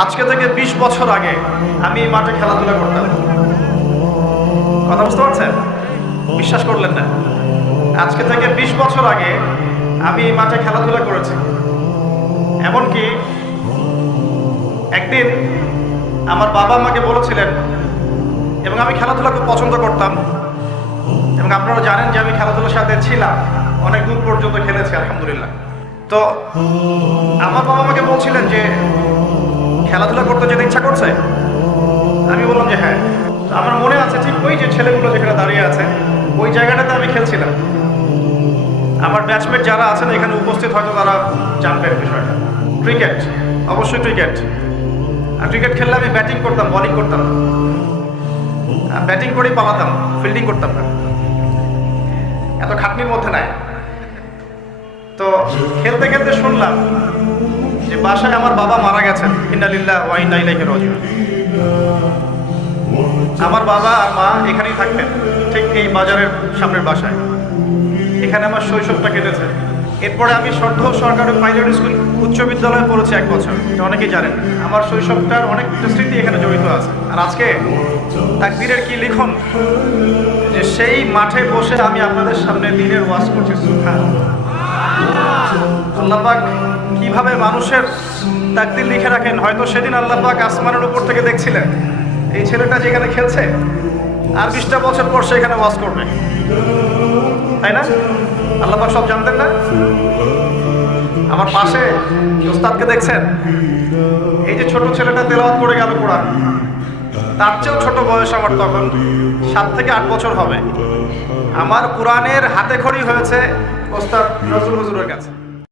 আজকে থেকে বিশ বছর আগে আমি এই মাঠে খেলাধুলা করতাম কথা বুঝতে পারছেন বিশ্বাস করলেন না আজকে থেকে বিশ বছর আগে আমি এই মাঠে খেলাধুলা করেছি এমনকি একদিন আমার বাবা আমাকে বলেছিলেন এবং আমি খেলাধুলা খুব পছন্দ করতাম এবং আপনারা জানেন যে আমি খেলাধুলার সাথে ছিলাম অনেক দূর পর্যন্ত খেলেছি আলহামদুলিল্লাহ তো আমার বাবা আমাকে বলছিলেন যে খেলাধুলা করতে যেতে ইচ্ছা করছে আমি বললাম যে হ্যাঁ আমার মনে আছে ঠিক ওই যে ছেলেগুলো যেখানে দাঁড়িয়ে আছে ওই জায়গাটাতে আমি খেলছিলাম আমার ব্যাচমেট যারা আছেন এখানে উপস্থিত হয়তো তারা জানবেন বিষয়টা ক্রিকেট অবশ্যই ক্রিকেট আর ক্রিকেট খেললে আমি ব্যাটিং করতাম বলিং করতাম ব্যাটিং করেই পালাতাম ফিল্ডিং করতাম না এত খাটনির মধ্যে নাই তো খেলতে খেলতে শুনলাম যে বাসায় আমার বাবা মারা গেছেন ইন্দালিল্লাহ ওয়াইন্দাইলাইকে রজ আমার বাবা আর মা এখানেই থাকতেন ঠিক এই বাজারের সামনের বাসায় এখানে আমার শৈশবটা কেটেছে এরপরে আমি সর্ধ সরকারি পাইলট স্কুল উচ্চ বিদ্যালয়ে পড়েছি এক বছর এটা অনেকেই জানেন আমার শৈশবটার অনেক স্মৃতি এখানে জড়িত আছে আর আজকে তাকবীরের কি লিখন যে সেই মাঠে বসে আমি আপনাদের সামনে দিনের ওয়াশ করছি সুখান আল্লাপাক কিভাবে মানুষের তাকদির লিখে রাখেন হয়তো সেদিন আল্লাপাক আসমানের উপর থেকে দেখছিলেন এই ছেলেটা যেখানে খেলছে আর বিশটা বছর পর সে এখানে ওয়াশ করবে তাই না আল্লাপাক সব জানতেন না আমার পাশে ওস্তাদকে দেখছেন এই যে ছোট ছেলেটা তেলাওয়াত করে গেল কোরআন তার চেয়েও ছোট বয়স আমার তখন সাত থেকে আট বছর হবে আমার কোরআনের হাতে খড়ি হয়েছে ওস্তাদ নজরুল হজুরের কাছে